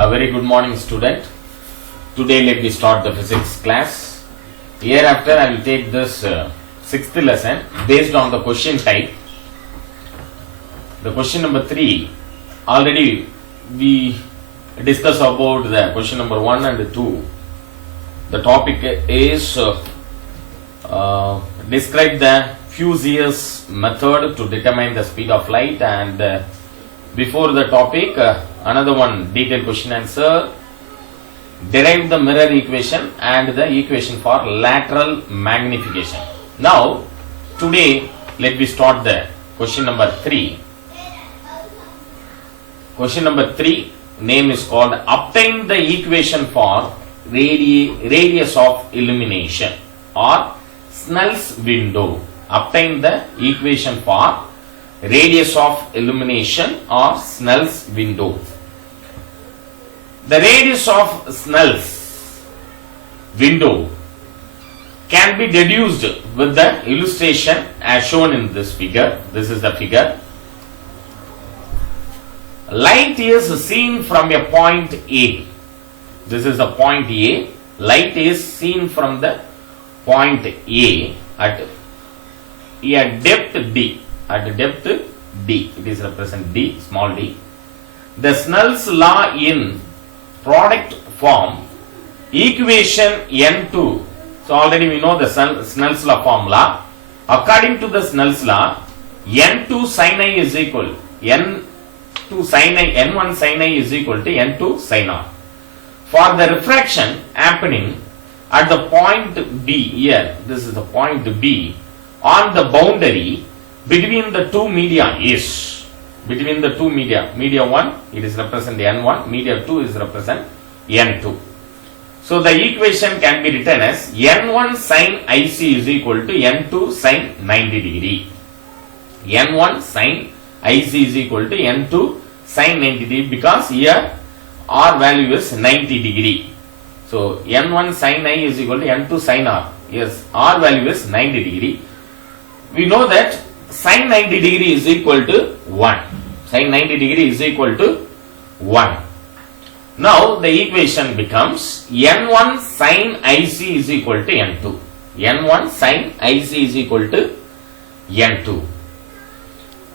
A very good morning, student. Today let me start the physics class. Hereafter I will take this sixth lesson based on the question type. The question number 3, already we discussed about the question number 1 and 2. The topic is describe the Fusier's method to determine the speed of light, and before the topic another one detailed question answer. Derive the mirror equation and the equation for lateral magnification. Now today let me start the question number 3. Question number 3 name is called obtain the equation for radius of illumination or Snell's window. Obtain the equation for radius of illumination or Snell's window. The radius of Snell's window can be deduced with the illustration as shown in this figure. This is the figure. Light is seen from a point A. This is the point A. Light is seen from the point A at a depth D. At depth D. It is represent D, small d. The Snell's law in product form, equation N2. So already we know the Snell's law formula. According to the Snell's law, N2 sin I is equal N2 sin I, N1 sin I is equal to N2 sin R. For the refraction happening at the point B, here this is the point B, on the boundary between the two media is, between the two media 1 it is represent N1, media 2 is represent N2. So the equation can be written as N1 sin IC is equal to N2 sin 90 degree. N1 sin IC is equal to N2 sin 90 degree because here R value is 90 degree. So N1 sin I is equal to N2 sin R. Yes, R value is 90 degree. We know that sin 90 degree is equal to 1. Sin 90 degree is equal to 1. Now the equation becomes N1 sin IC is equal to N2. N1 sin IC is equal to N2.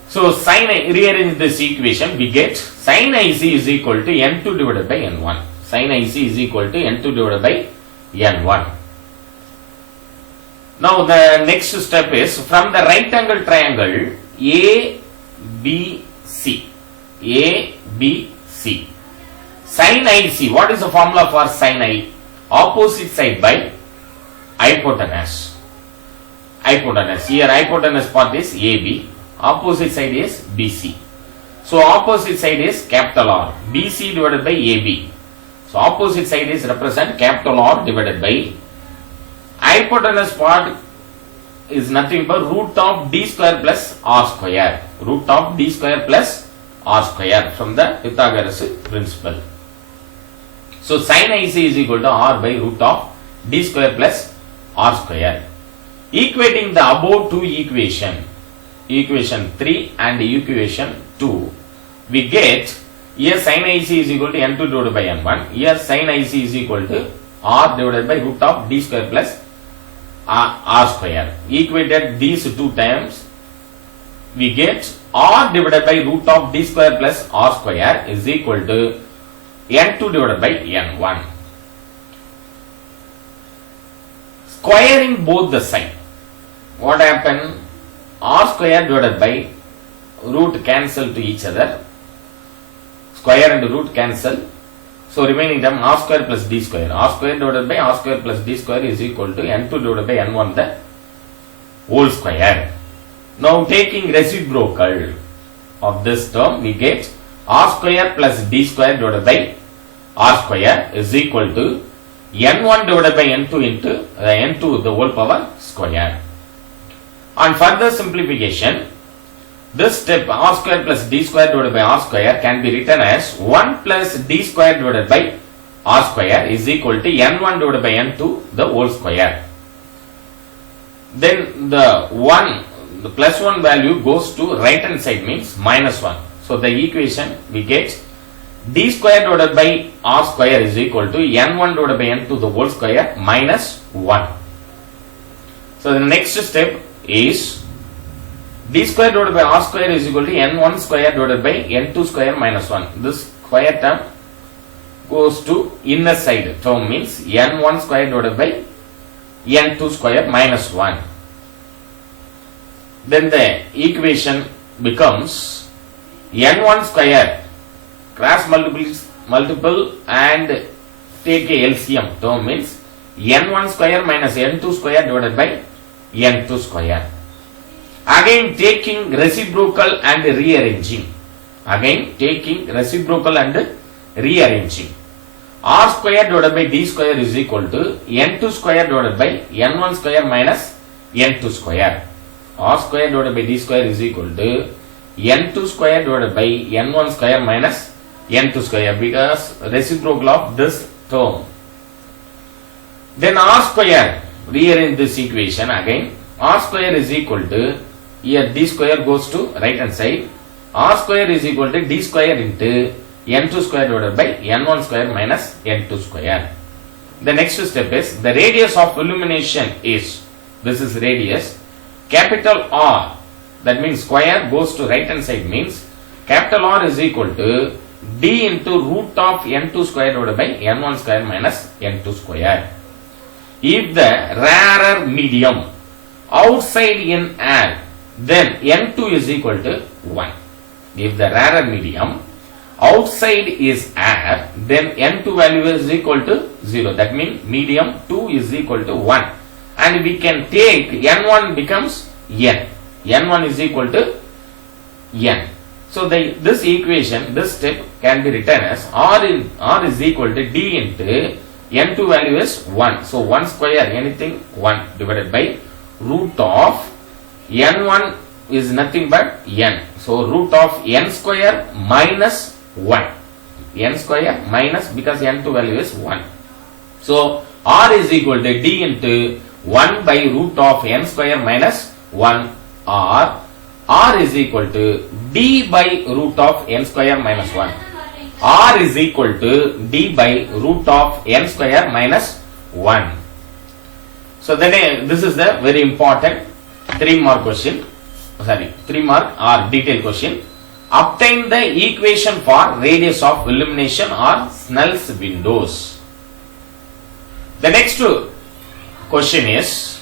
So sin rearrange this equation, we get sin IC is equal to N2 divided by N1. Sin IC is equal to N2 divided by N1. Now the next step is from the right angle triangle ABC. ABC. Sin IC, what is the formula for sin I? Opposite side by hypotenuse. Hypotenuse. Here hypotenuse part is AB. Opposite side is BC. So opposite side is capital R. BC divided by AB. So opposite side is represent capital R divided by hypotenuse part is nothing but root of D square plus R square. Root of D square plus R square from the Pythagoras principle. So sin IC is equal to R by root of D square plus R square. Equating the above two equation, equation 3 and equation 2, we get here sin IC is equal to N2 divided by N1. Here sin IC is equal to R divided by root of D square plus R square. Equated these two terms, we get R divided by root of D square plus R square is equal to N2 divided by N1. Squaring both the side. What happened? R square divided by root cancel to each other. Square and root cancel. So remaining term R square plus D square. R square divided by R square plus D square is equal to N2 divided by N1 the whole square. Now taking reciprocal of this term, we get R square plus D square divided by R square is equal to N1 divided by N2 into N2 the whole power square. On further simplification, this step R square plus D square divided by R square can be written as 1 plus D square divided by R square is equal to N1 divided by N2 the whole square. Then the plus 1 value goes to right hand side, means minus 1. So the equation we get d square divided by r square is equal to n1 divided by n to the whole square minus 1. So the next step is d square divided by r square is equal to n1 square divided by n2 square minus 1. This square term goes to inner side term, means n1 square divided by n2 square minus 1. Then the equation becomes n1 square cross multiple and take a LCM term, means n1 square minus n2 square divided by n2 square. Again taking reciprocal and rearranging. Again taking reciprocal and rearranging. R square divided by d square is equal to n2 square divided by n1 square minus n2 square. R square divided by d square is equal to n2 square divided by n1 square minus n2 square, because reciprocal of this term. Then r square, rearrange this equation again. R square is equal to, here d square goes to right hand side. R square is equal to d square into n2 square divided by n1 square minus n2 square. The next step is the radius of illumination is, this is radius, capital R, that means square goes to right hand side, means capital R is equal to d into root of n2 square divided by n1 square minus n2 square. If the rarer medium outside in air, then n2 is equal to 1. If the rarer medium outside is air, then n2 value is equal to 0. That means medium 2 is equal to 1. And we can take n1 becomes n. n1 is equal to n. So this equation, this step can be written as R is equal to d into n2 value is 1. So 1 square, anything 1 divided by root of n1 is nothing but n. So root of n square minus 1. n square minus, because n2 value is 1. So R is equal to d into 1 by root of n square minus 1 R. R is equal to d by root of n square minus 1. R is equal to d by root of n square minus 1. So then this is the very important 3 mark question. 3 mark or detailed question. Obtain the equation for radius of illumination or Snell's windows. The next question is,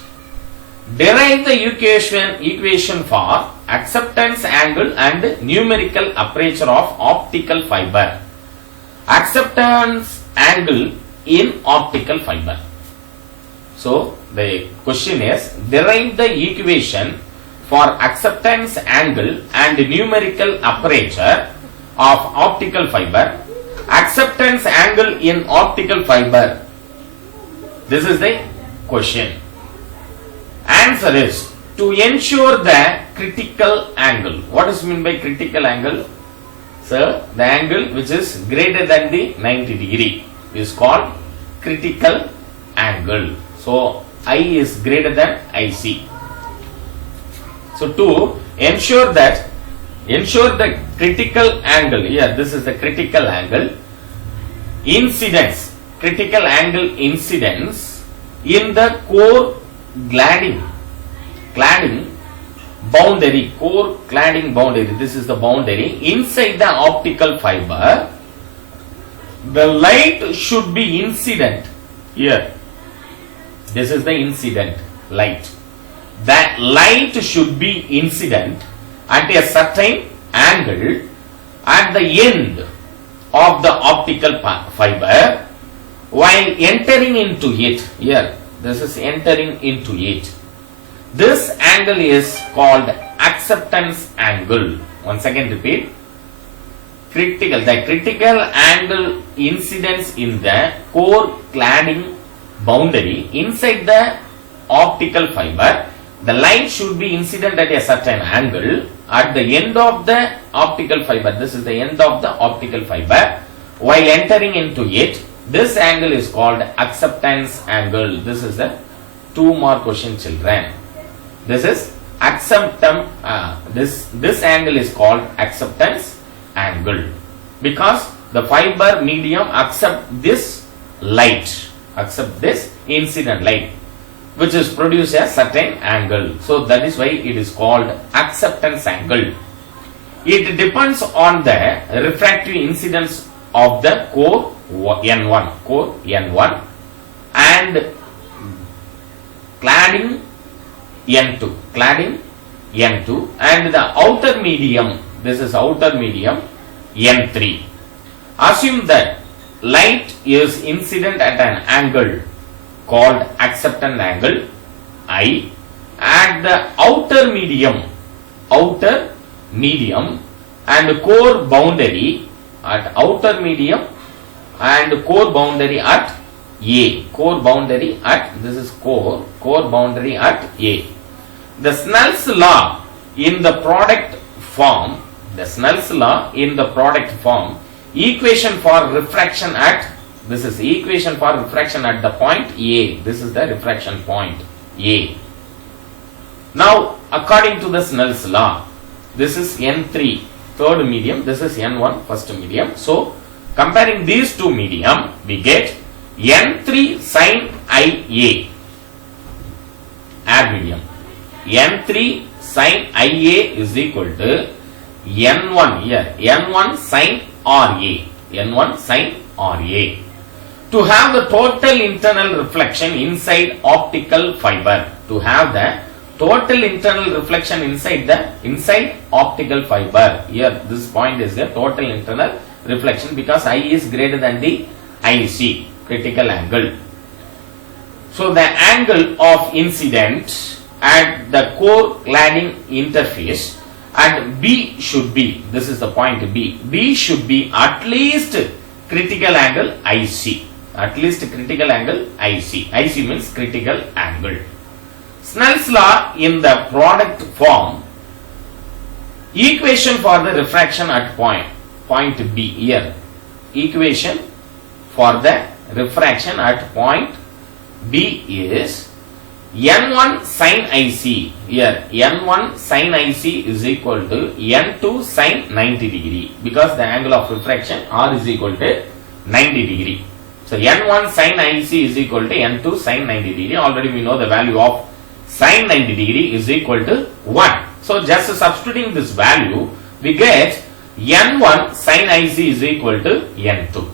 derive the equation for acceptance angle and numerical aperture of optical fiber. Acceptance angle in optical fiber. So the question is, derive the equation for acceptance angle and numerical aperture of optical fiber. Acceptance angle in optical fiber. This is the question. Answer is, to ensure the critical angle. What is meant by critical angle? So the angle which is greater than the 90 degree is called critical angle. So I is greater than IC. So to ensure the critical angle, here this is the critical angle, incidence, critical angle incidence in the core cladding boundary, core cladding boundary, this is the boundary, inside the optical fiber, the light should be incident here. This is the incident light. That light should be incident at a certain angle at the end of the optical fiber while entering into it. Here, this is entering into it. This angle is called acceptance angle. Once again repeat. The critical angle incidence in the core cladding boundary inside the optical fiber. The light should be incident at a certain angle at the end of the optical fiber. This is the end of the optical fiber. While entering into it, this angle is called acceptance angle. This is the 2 mark question, children. This is this angle is called acceptance angle because the fiber medium accept this light, accept this incident light, which is produce a certain angle. So that is why it is called acceptance angle. It depends on the refractive incidence of the core N1 and cladding N2 and the outer medium, this is outer medium N3. Assume that light is incident at an angle called acceptance angle I at the outer medium and core boundary at outer medium and core boundary at A. Core boundary at, this is core boundary at A. The Snell's law in the product form, equation for refraction at, this is equation for refraction at the point A. This is the refraction point A. Now, according to the Snell's law, this is N3, third medium, this is N1, first medium. So, comparing these two medium, we get N3 sin IA, add medium. N3 sin IA is equal to N1 here, N1 sin RA. To have the total internal reflection inside optical fiber, inside optical fiber, here this point is the total internal reflection because I is greater than the IC, critical angle. So the angle of incident at the core cladding interface at B should be, this is the point B should be at least critical angle IC. IC means critical angle. Snell's law in the product form, equation for the refraction at point B here. Equation for the refraction at point B is N1 sin IC, here N1 sin IC is equal to N2 sin 90 degree because the angle of refraction R is equal to 90 degree. So N1 sin IC is equal to N2 sin 90 degree. Already we know the value of sin 90 degree is equal to 1. So just substituting this value, we get N1 sin IC is equal to N2.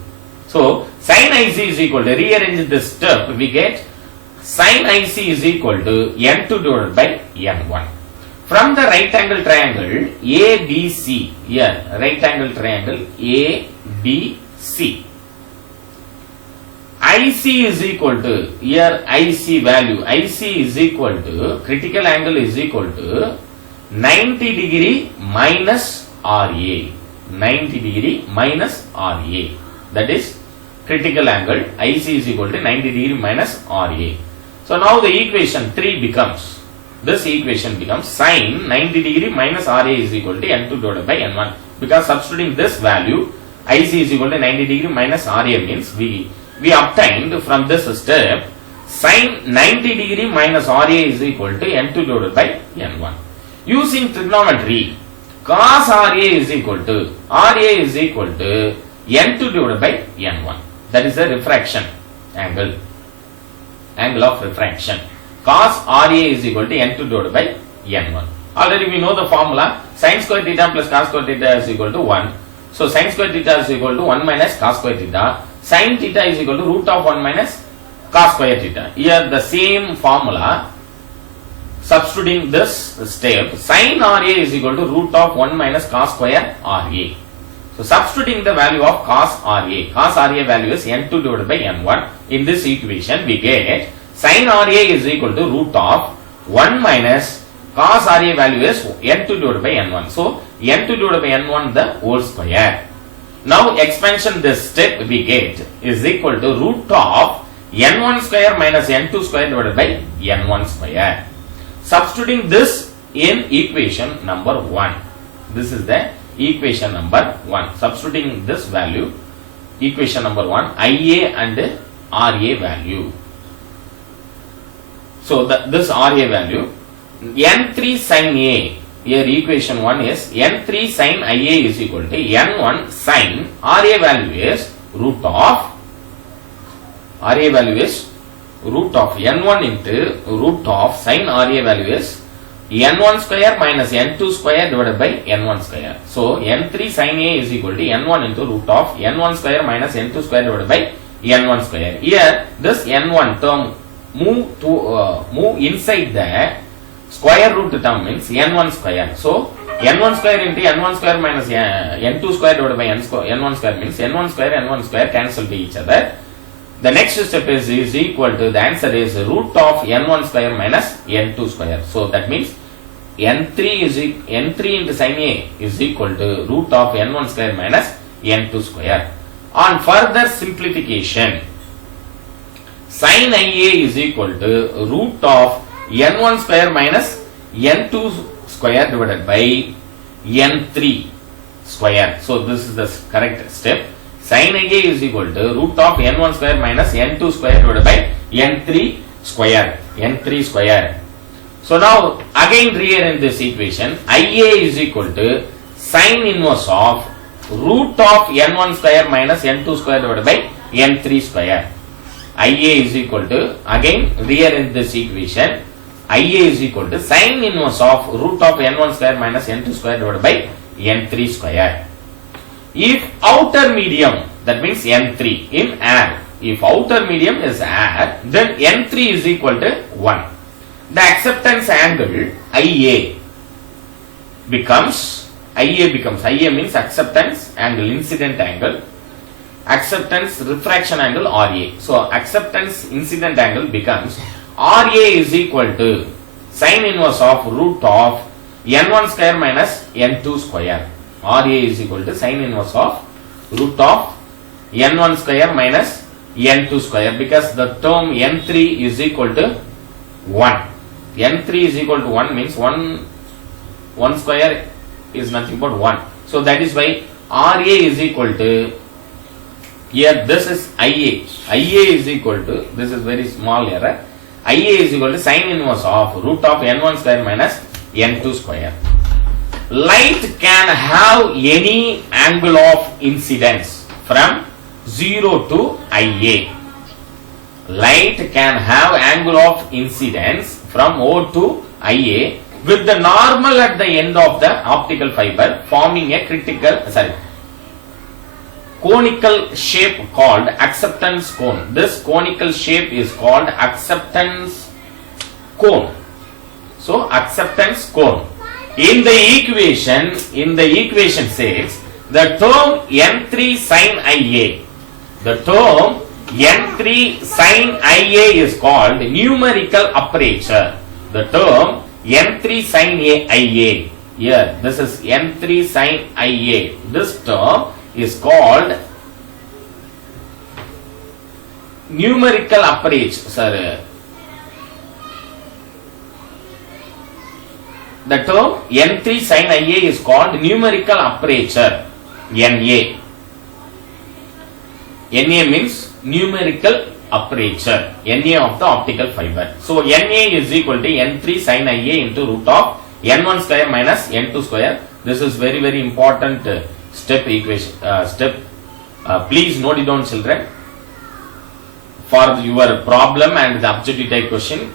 So sin IC is equal to, rearrange this step, we get sin IC is equal to N2 divided by N1. From the right angle triangle ABC, here right angle triangle ABC, IC is equal to, here IC value, IC is equal to, critical angle is equal to 90 degree minus RA. 90 degree minus RA. That is critical angle. IC is equal to 90 degree minus RA. So now the equation 3 becomes, this equation becomes sin 90 degree minus RA is equal to N2 divided by N1. Because substituting this value, IC is equal to 90 degree minus RA means we obtained from this step sin 90 degree minus RA is equal to N2 divided by N1. Using trigonometry, cos RA is equal to N2 divided by N1. That is the refraction angle. Angle of refraction. Cos RA is equal to N2 divided by N1. Already we know the formula. Sin square theta plus cos square theta is equal to 1. So sin square theta is equal to 1 minus cos square theta. Sin theta is equal to root of 1 minus cos square theta. Here the same formula, substituting this step, sin RA is equal to root of 1 minus cos square RA. So substituting the value of cos RA value is N2 divided by N1. In this equation we get sin RA is equal to root of 1 minus cos RA value is N2 divided by N1. So N2 divided by N1 the whole square. Now expansion this step we get is equal to root of N1 square minus N2 square divided by N1 square. Substituting this in equation number 1. This is the equation number 1. Substituting this value, equation number 1, IA and RA value. So this RA value, N3 sin A here equation 1 is n3 sin Ia is equal to n1 sin Ra value is root of n1 into root of sin Ra value is n1 square minus n2 square divided by n1 square. So n3 sin A is equal to n1 into root of n1 square minus n2 square divided by n1 square. Here this n1 term move inside the square root term means n1 square. So n1 square into n1 square minus n2 square divided by n1 square means n1 square cancel to each other. The next step is equal to, the answer is root of n1 square minus n2 square. So that means n3 into sin A is equal to root of n1 square minus n2 square. On further simplification, sin Ia is equal to root of n1 square minus n2 square divided by n3 square. So this is the correct step. Sin Ia is equal to root of n1 square minus n2 square divided by n3 square. So now again rearrange this equation. Ia is equal to sin inverse of root of n1 square minus n2 square divided by n3 square. Ia is equal to, again rearrange this equation. Ia is equal to sin inverse of root of n1 square minus n2 square divided by n3 square. If outer medium, that means n3 in air, if outer medium is air, then n3 is equal to 1. The acceptance angle Ia becomes means acceptance angle, incident angle, acceptance refraction angle Ra. So acceptance incident angle becomes Ra is equal to sin inverse of root of n1 square minus n2 square. Ra is equal to sin inverse of root of n1 square minus n2 square, because the term n3 is equal to 1. n3 is equal to 1 means 1 square is nothing but 1. So that is why Ra is equal to, here this is Ia. Ia is equal to, this is very small error, Ia is equal to sin inverse of root of n1 square minus n2 square. Light can have any angle of incidence from 0 to Ia. Light can have angle of incidence from O to Ia with the normal at the end of the optical fiber forming a conical shape called acceptance cone. This conical shape is called acceptance cone. So acceptance cone. In the equation says the term n3 sin Ia. The term n3 sin Ia is called numerical aperture. The term n3 sin Ia. Here, this is n3 sin Ia. This term is called numerical aperture. Sir, the term n3 sin Ia is called numerical aperture. Na. Na means numerical aperture. Na of the optical fiber. So Na is equal to n3 sin Ia into root of n1 square minus n2 square. This is very very important step equation. Please note it down, children. For your problem and the objective type question,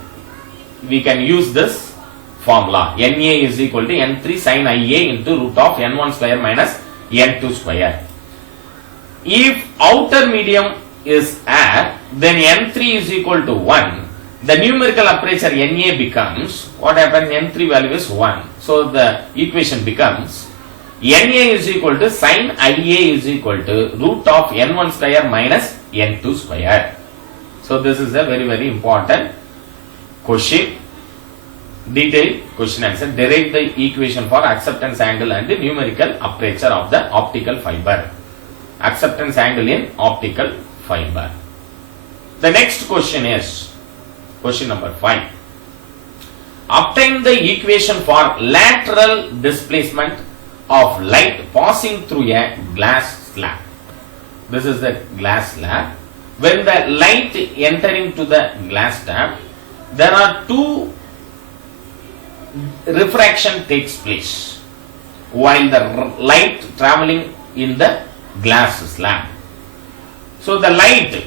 we can use this formula. Na is equal to n3 sin Ia into root of n1 square minus n2 square. If outer medium is air, then n3 is equal to 1. The numerical aperture Na becomes, what happens, n3 value is 1. So the equation becomes Na is equal to sin Ia is equal to root of n1 square minus n2 square. So this is a very very important question. Detailed question answer. Derive the equation for acceptance angle and the numerical aperture of the optical fiber. Acceptance angle in optical fiber. The next question is question number 5. Obtain the equation for lateral displacement of light passing through a glass slab. This is the glass slab. When the light entering to the glass slab, there are two refraction takes place while the light traveling in the glass slab. So the light,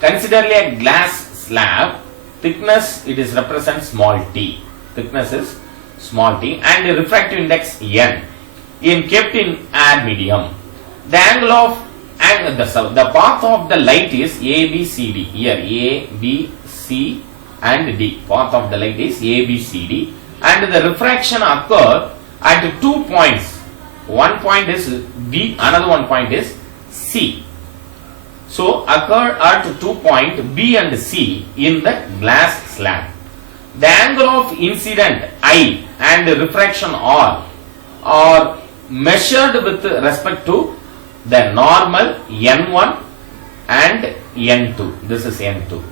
consider a glass slab, thickness it is represent small t, thickness is small t, and the refractive index n, kept in air medium. The angle of the path of the light is A, B, C, D. Here A, B, C and D. Path of the light is A, B, C, D, and the refraction occur at 2 points. One point is B, another one point is C. So occur at 2 points B and C in the glass slab. The angle of incident I and refraction R are measured with respect to the normal N1 and N2. This is N2.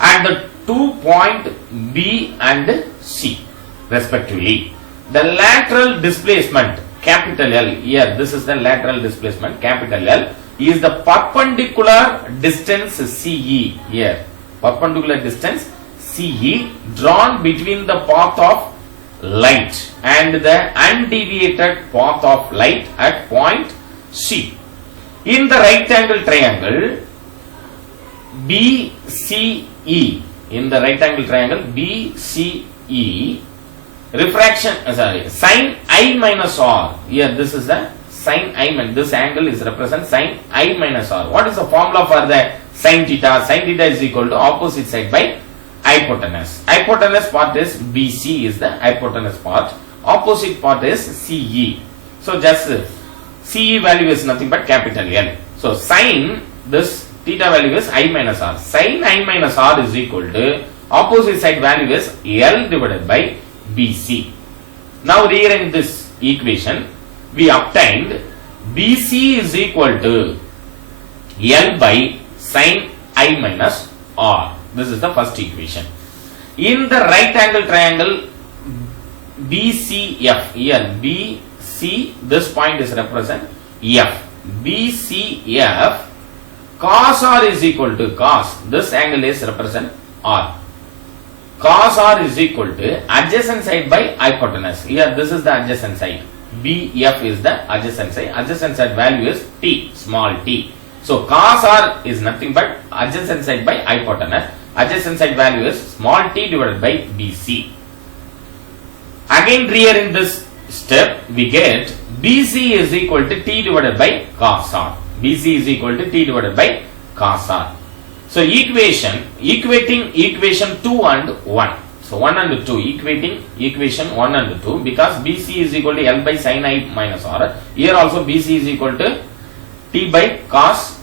At the 2 point B and C respectively. The lateral displacement capital L, here this is the lateral displacement capital L, is the perpendicular distance CE, here perpendicular distance CE drawn between the path of light and the undeviated path of light at point C. In the right angle triangle BCE, in the right angle triangle BCE, refraction sin I minus R, here this is the sin I minus, this angle is represent sin I minus R. What is the formula for the sin theta? Sin theta is equal to opposite side by hypotenuse. Hypotenuse part is BC is the hypotenuse part, opposite part is CE. So just CE value is nothing but capital L. So sin, this theta value is I minus R. Sin I minus R is equal to opposite side value is L divided by BC. Now rearrange this equation. We obtained BC is equal to L by sin I minus R. This is the first equation. In the right angle triangle BCF, here BC, this point is represent F. BCF, cos R is equal to cos, this angle is represent R. Cos R is equal to adjacent side by hypotenuse. Here this is the adjacent side. BF is the adjacent side. Adjacent side value is T, small t. So cos R is nothing but adjacent side by hypotenuse. Adjacent side value is small t divided by BC. Again rearrange this step, we get BC is equal to T divided by cos R. BC is equal to T divided by cos R. So equating equation 2 and 1. So 1 and 2, equating equation 1 and 2, because BC is equal to L by sin I minus R. Here also BC is equal to T by cos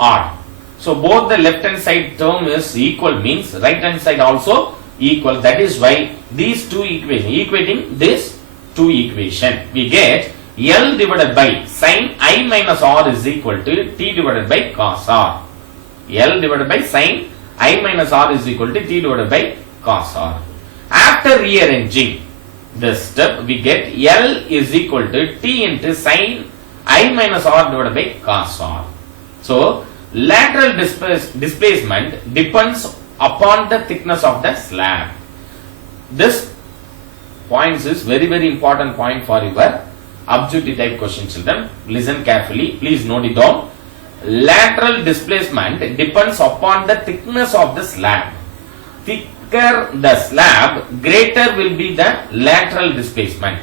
R. So both the left hand side term is equal, means right hand side also equal. That is why these two equations, equating this two equation, we get L divided by sin I minus R is equal to T divided by cos R. L divided by sin I minus R is equal to T divided by cos R. After rearranging this step, we get L is equal to T into sin I minus R divided by cos R. So lateral displacement depends upon the thickness of the slab. This point is very important point for your objective type question, children. Listen carefully, please note it down. Lateral displacement depends upon the thickness of the slab. Thicker the slab, greater will be the lateral displacement.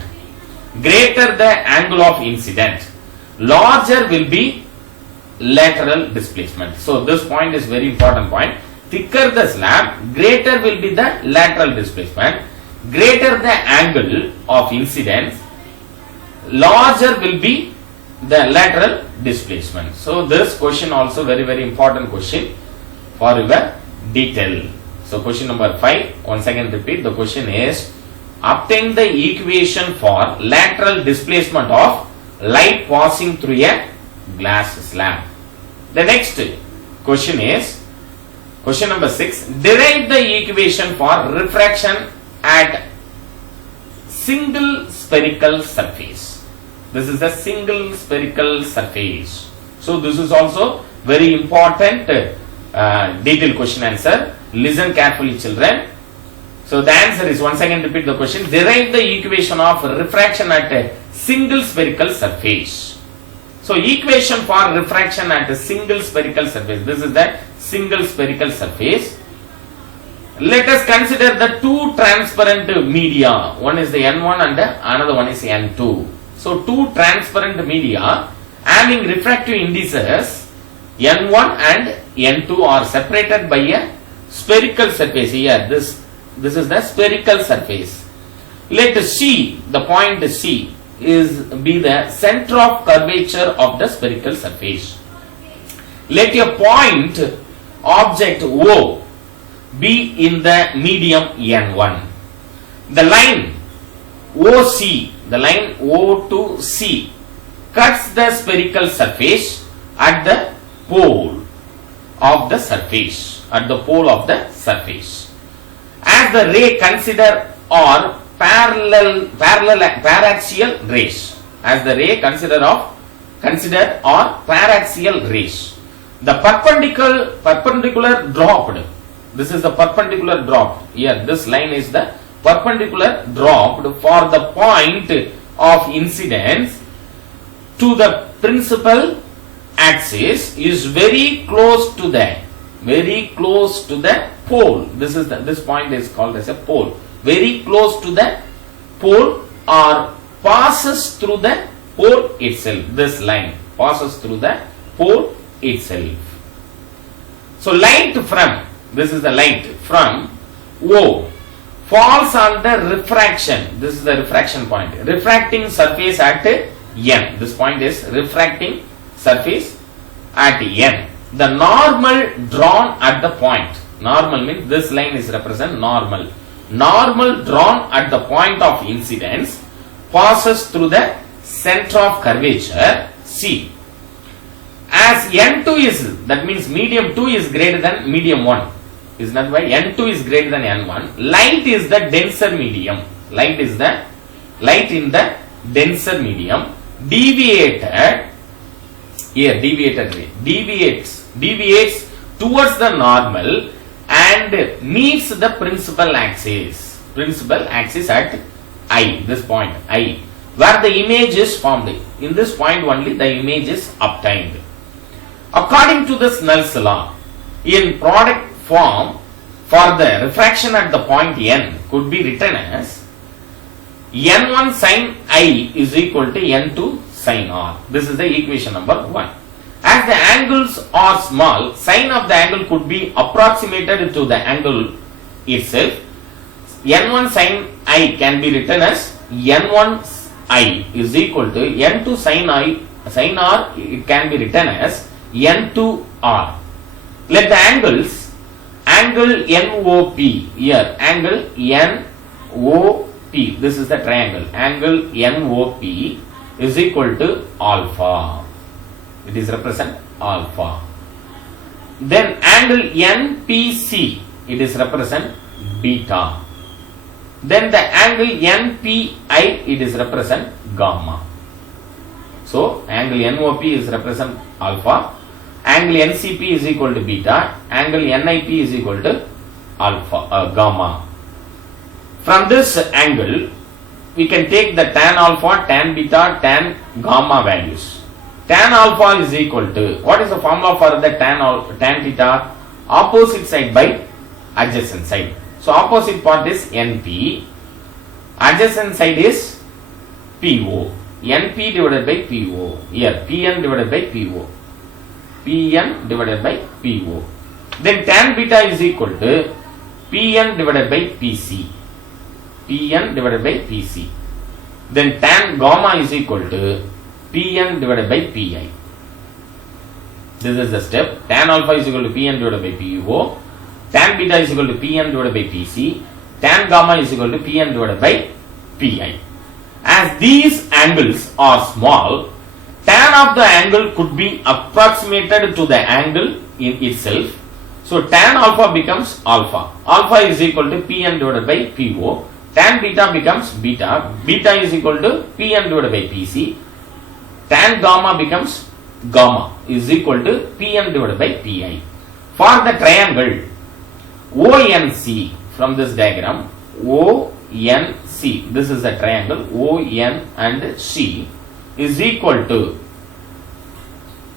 Greater the angle of incident, larger will be lateral displacement. So this point is very important point. Thicker the slab, greater will be the lateral displacement. Greater the angle of incidence, larger will be the lateral displacement. So this question also very important question for your detail. So question number 5, once again repeat, the question is obtain the equation for lateral displacement of light passing through a glass slab. The next question is question number 6, derive the equation for refraction at single spherical surface. This is the single spherical surface. So this is also very important detailed question answer. Listen carefully, children. So the answer is, once again repeat the question, derive the equation of refraction at a single spherical surface. So equation for refraction at a single spherical surface. This is the single spherical surface. Let us consider the two transparent media. One is the N1 and another one is N2. So two transparent media having refractive indices N1 and N2 are separated by a spherical surface. Here this is the spherical surface. Let C, the point C, be the center of curvature of the spherical surface. Let a point object O be in the medium N1. The line OC, the line O to C, cuts the spherical surface at the pole of the surface. At the pole of the surface. As the ray consider or paraxial rays. As the ray consider or paraxial rays. The perpendicular dropped. This is the perpendicular dropped. Here this line is the perpendicular dropped for the point of incidence to the principal axis is very close to the pole. This point is called as a pole. Very close to the pole or passes through the pole itself. This line passes through the pole itself. So light from, this is the light from O, falls on the refraction. This is the refraction point. Refracting surface at N. This point is refracting surface at N. The normal drawn at the point. Normal means this line is represent normal. Normal drawn at the point of incidence passes through the center of curvature C. As N2 is, that means medium 2 is greater than medium 1. Is that why N2 is greater than N1? Light is the denser medium. Light in the denser medium. Deviated deviates towards the normal and meets the principal axis at I, this point I, where the image is formed. In this point only the image is obtained. According to the Snell's law, in product form for the refraction at the point N could be written as N1 sin I is equal to N2 sin R. This is the equation number 1. As the angles are small, sine of the angle could be approximated to the angle itself. N1 sin I can be written as N1 I is equal to N2 sin R. It can be written as N2 R. Let the angle NOP, here angle NOP, this is the triangle, angle NOP is equal to alpha. It is represent alpha. Then angle NPC, it is represent beta. Then the angle NPI, it is represent gamma. So angle NOP is represent alpha. Angle NCP is equal to beta. Angle NIP is equal to alpha, gamma. From this angle, we can take the tan alpha, tan beta, tan gamma values. Tan alpha is equal to, what is the formula for the tan theta? Opposite side by adjacent side. So opposite part is NP, adjacent side is PO. NP divided by PO. Here PN divided by PO. PN divided by PO. Then tan beta is equal to PN divided by PC. PN divided by PC. Then tan gamma is equal to Pn divided by Pi. This is the step. Tan alpha is equal to Pn divided by PO. Tan beta is equal to Pn divided by PC. Tan gamma is equal to Pn divided by Pi. As these angles are small, tan of the angle could be approximated to the angle in itself. So tan alpha becomes alpha. Alpha is equal to Pn divided by PO. Tan beta becomes beta. Beta is equal to Pn divided by PC. Tan gamma becomes gamma is equal to Pn divided by Pi. For the triangle ONC, from this diagram, ONC, this is a triangle ON and C, is equal to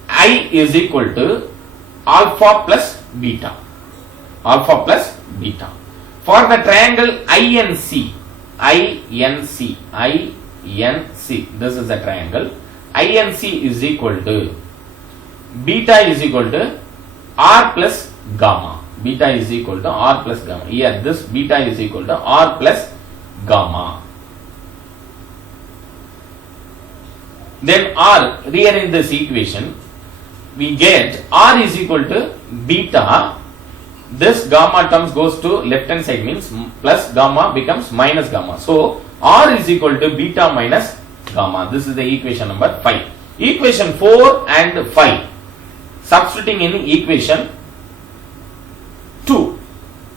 I is equal to alpha plus beta. Alpha plus beta. For the triangle INC, this is a triangle. INC is equal to beta is equal to R plus gamma. Beta is equal to R plus gamma. Here this beta is equal to R plus gamma. Then R, rearrange this equation, we get R is equal to beta. This gamma terms goes to left hand side, means plus gamma becomes minus gamma. So R is equal to beta minus gamma. This is the equation number 5. Equation 4 and 5. Substituting in equation 2.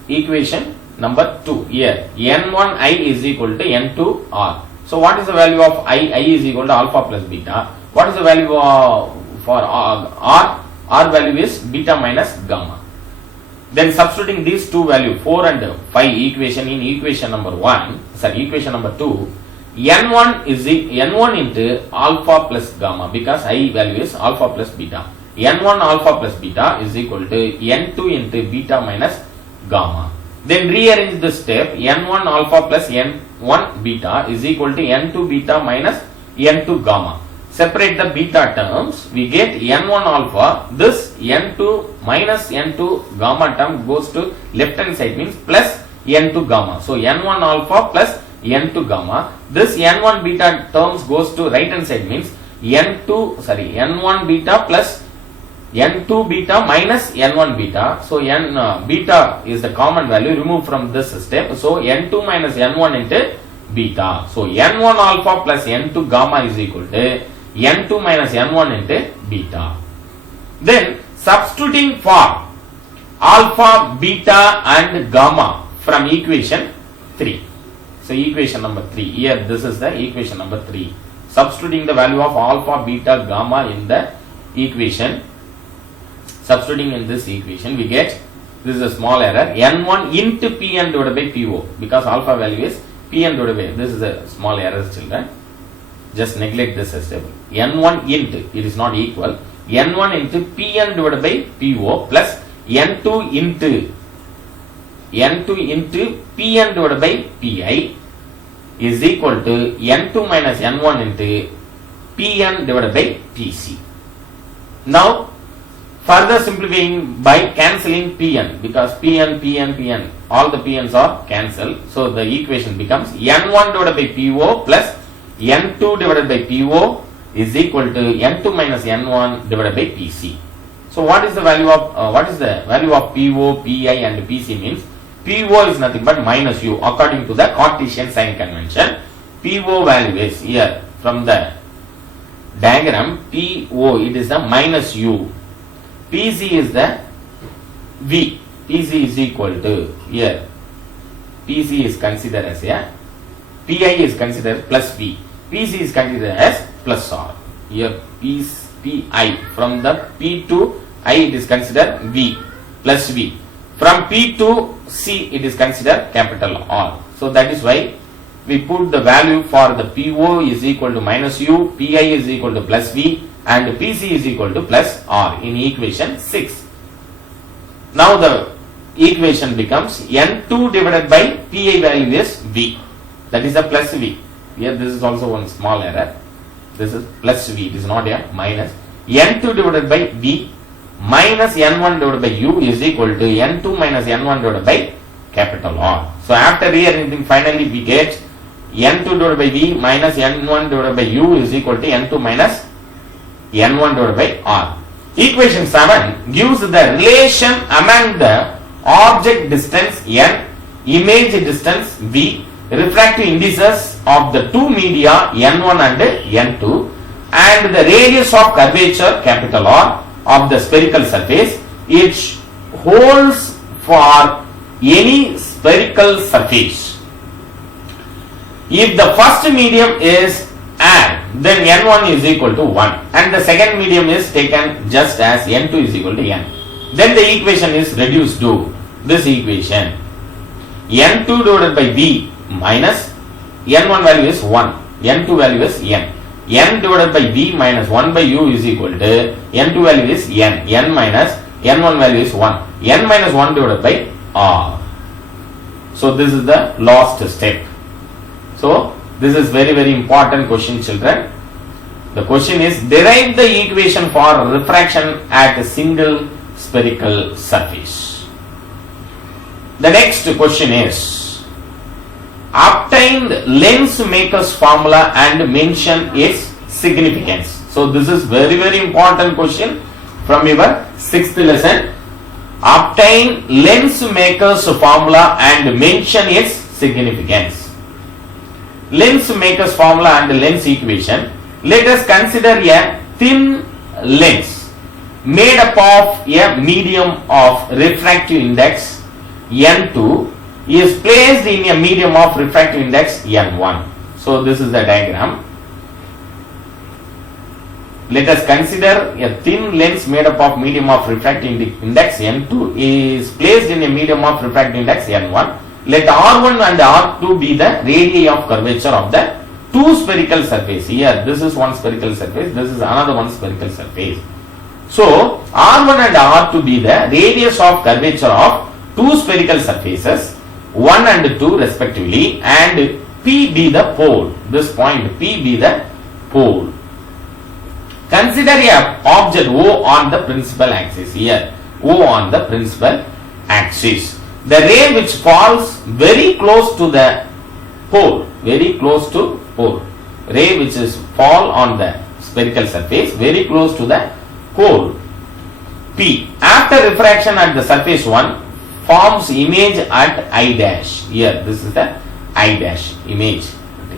Equation number 2. Here N1I is equal to N2R. So what is the value of I? I is equal to alpha plus beta. What is the value for R? R value is beta minus gamma. Then substituting these two values 4 and 5 equation in equation number 2, N1 is N1 into alpha plus gamma, because I value is alpha plus beta. N1 alpha plus beta is equal to N2 into beta minus gamma. Then rearrange this step, N1 alpha plus N1 beta is equal to N2 beta minus N2 gamma. Separate the beta terms, we get N1 alpha, this N2 minus N2 gamma term goes to left hand side, means plus N2 gamma. So N1 alpha plus N2 gamma, this N1 beta terms goes to right hand side, means N1 beta plus N2 beta minus N1 beta. So beta is the common value, remove from this step. So N2 minus N1 into beta. So N1 alpha plus N2 gamma is equal to N2 minus N1 into beta. Then substituting for alpha, beta and gamma from equation 3. So equation number 3. Here this is the equation number 3. Substituting the value of alpha, beta, gamma in the equation. Substituting in this equation, we get, this is a small error, N1 into Pn divided by Po, because alpha value is Pn divided by, this is a small error, children. Just neglect this step. N1 into, it is not equal, N1 into Pn divided by Po plus N2 into Pn divided by Pi is equal to N2 minus N1 into Pn divided by Pc. Now further simplifying by cancelling Pn, because Pn, all the Pn's are cancelled. So the equation becomes N1 divided by Po plus N2 divided by Po is equal to N2 minus N1 divided by Pc. So what is the value of Po, Pi and Pc means? Po is nothing but minus u according to the Cartesian sign convention. Po value is here from the diagram. Po, it is the minus u. Pc is the V. Pc is equal to, here Pc is considered as a, Pi is considered plus V. Pc is considered as plus R. Here Pi, from the P to I it is considered V plus V. From P to C it is considered capital R. So that is why we put the value for the Po is equal to minus U, Pi is equal to plus V and Pc is equal to plus R in equation 6. Now the equation becomes N2 divided by Pi value is V. That is a plus V. Here this is also one small error. This is plus V, it is not a minus. N2 divided by V minus N1 divided by U is equal to N2 minus N1 divided by capital R. So after rearranging, finally we get N2 divided by V minus N1 divided by U is equal to N2 minus N1 divided by R. Equation 7 gives the relation among the object distance N, image distance V, refractive indices of the two media N1 and N2 and the radius of curvature capital R of the spherical surface. It holds for any spherical surface. If the first medium is air, then N1 is equal to 1 and the second medium is taken just as N2 is equal to N. Then the equation is reduced to this equation. n2 divided by v minus n1 value is 1, n2 value is n divided by v minus 1 by u is equal to n2 value is n minus n1 value is 1, n minus 1 divided by r. So this is the last step. So this is very very important question, children. The question is, derive the equation for refraction at a single spherical surface. The next question is, obtain lens maker's formula and mention its significance. So this is very very important question from your 6th lesson. Obtain lens maker's formula and mention its significance. Lens maker's formula and lens equation. Let us consider a thin lens made up of a medium of refractive index n2 is placed in a medium of refractive index n1. So this is the diagram. Let us consider a thin lens made up of medium of refractive index n2 is placed in a medium of refractive index n1. Let R1 and R2 be the radii of curvature of the two spherical surface. Here this is one spherical surface, this is another one spherical surface. So R1 and R2 be the radius of curvature of two spherical surfaces 1 and 2 respectively, and P be the pole. This point P be the pole. Consider a object O on the principal axis. Here O on the principal axis. The ray which falls very close to the pole, very close to pole, ray which is fall on the spherical surface very close to the pole P, after refraction at the surface 1 forms image at I dash. Here this is the I dash, image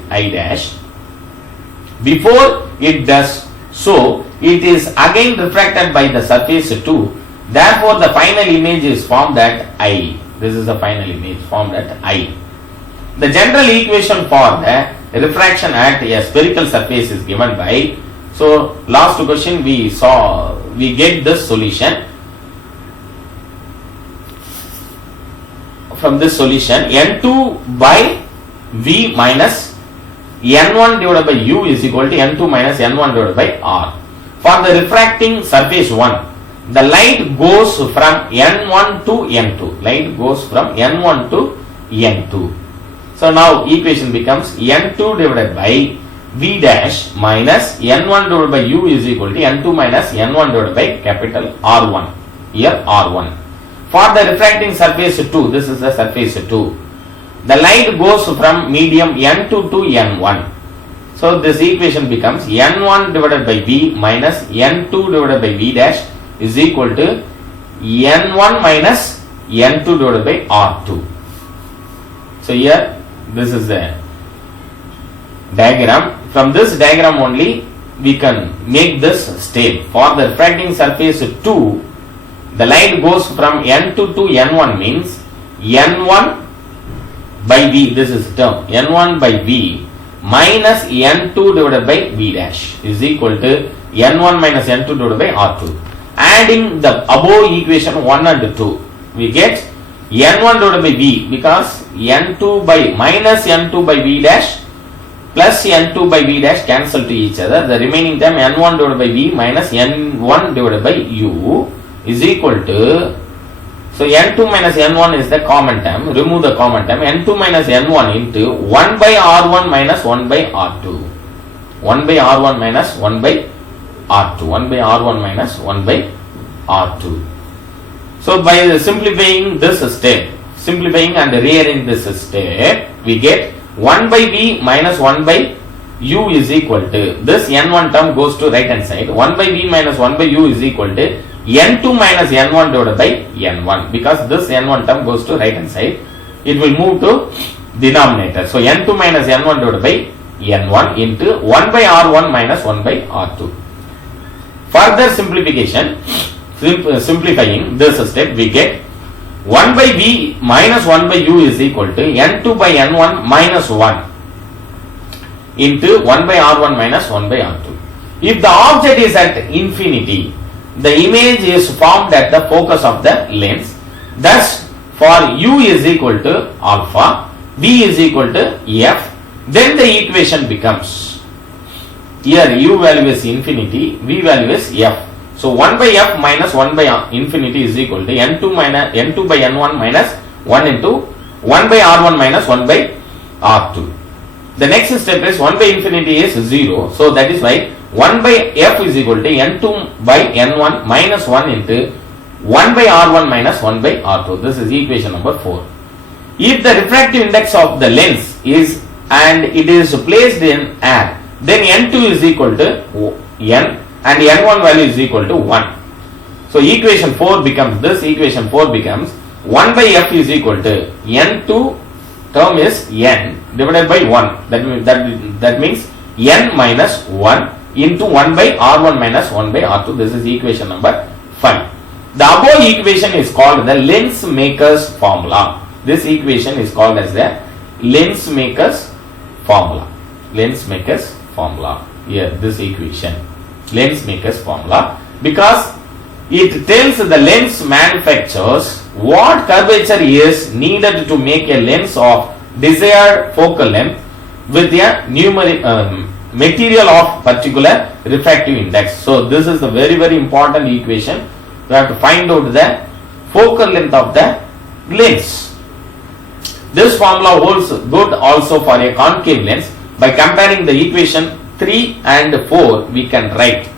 I dash. Before it does so, it is again refracted by the surface 2. Therefore the final image is formed at I. This is the final image formed at I. The general equation for the refraction at a spherical surface is given by, so last question we saw, we get this solution. From this solution, n2 by v minus n1 divided by u is equal to n2 minus n1 divided by r. For the refracting surface 1, the light goes from n1 to n2. Light goes from n1 to n2. So now equation becomes n2 divided by v dash minus n1 divided by u is equal to n2 minus n1 divided by capital R1. Here R1. For the refracting surface 2, this is the surface 2. The light goes from medium n2 to n1. So this equation becomes n1 divided by v minus n2 divided by v dash is equal to n1 minus n2 divided by r2. So here this is the diagram. From this diagram only we can make this step. For the refracting surface 2, the light goes from n2 to n1 means n1 by v, this is term n1 by v minus n2 divided by v dash is equal to n1 minus n2 divided by r2. Adding the above equation 1 and 2, we get n1 divided by v, because n2 by minus n2 by v dash plus n2 by v dash cancel to each other. The remaining term n1 divided by v minus n1 divided by u is equal to, so n2 minus n1 is the common term, remove the common term, n2 minus n1 into 1 by r1 minus 1 by r2. 1 by r1 minus 1 by r2. 1 by r1 minus 1 by r2. So by simplifying this step, simplifying and rearranging this step, we get 1 by v minus 1 by u is equal to, this n1 term goes to right hand side, 1 by v minus 1 by u is equal to n2 minus n1 divided by n1, because this n1 term goes to right hand side, it will move to denominator. So n2 minus n1 divided by n1 into 1 by r1 minus 1 by r2. Further simplification, simplifying this step, we get 1 by v minus 1 by u is equal to n2 by n1 minus 1 into 1 by r1 minus 1 by r2. If the object is at infinity, the image is formed at the focus of the lens. Thus, for u is equal to alpha, v is equal to f, then the equation becomes, here u value is infinity, v value is f. So 1 by f minus 1 by infinity is equal to n2 by n1 minus 1 into 1 by r1 minus 1 by r2. The next step is 1 by infinity is 0. So that is why 1 by f is equal to n2 by n1 minus 1 into 1 by r1 minus 1 by r2. This is equation number 4. If the refractive index of the lens is and it is placed in air, then n2 is equal to n and n1 value is equal to 1. So equation 4 becomes, this equation 4 becomes 1 by f is equal to n2 term is n divided by 1. That means n minus 1 into 1 by r1 minus 1 by r2. This is equation number 5. The above equation is called the lens maker's formula. This equation is called as the lens maker's formula. Lens maker's formula. Here, this equation, lens maker's formula, because it tells the lens manufacturers what curvature is needed to make a lens of desired focal length with a material of particular refractive index. So this is the very important equation. We have to find out the focal length of the lens. This formula holds good also for a concave lens. By comparing the equation 3 and 4, we can write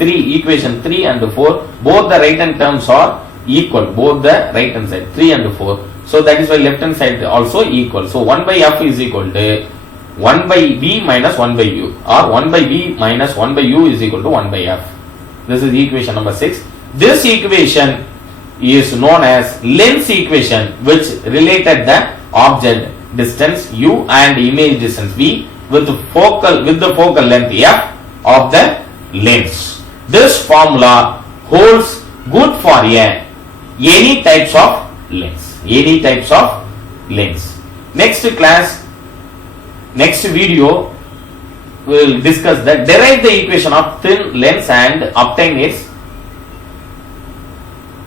equation 3 and 4, both the right hand terms are equal, both the right hand side 3 and 4. So that is why left hand side also equal. So 1 by f is equal to 1 by v minus 1 by u, or 1 by v minus 1 by u is equal to 1 by f. This is equation number 6. This equation is known as lens equation, which related the object distance u and image distance v with the focal length f of the lens. This formula holds good for any types of lens. Any types of lens. Next class, next video, we will discuss that, derive the equation of thin lens and obtain its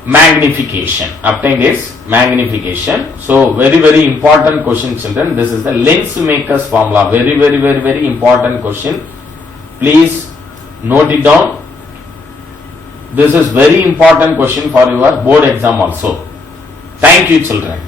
magnification. Obtain its magnification. So very important question, children. This is the lens maker's formula. Very important question. Please note it down. This is very important question for your board exam also. Thank you, children.